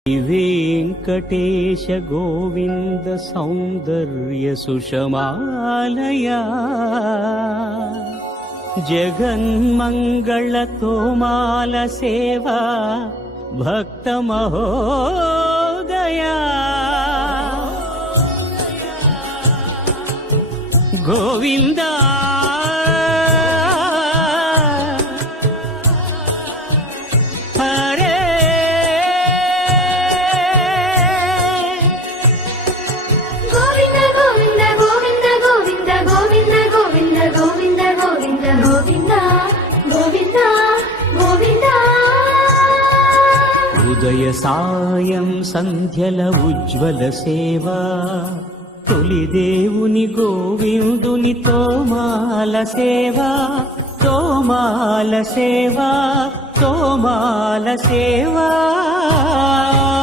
वेङ्कटेश गोविन्द सौन्दर्य सुषमालया जगन्मङ्गल तोमाल सेवा भक्त महोदया गोविन्दा ఉదయ సాయం సంధ్యల ఉజ్వల సేవా తొలి దేవుని గోవిందుని తోమాల సేవా తోమాల సేవా తోమాల సేవా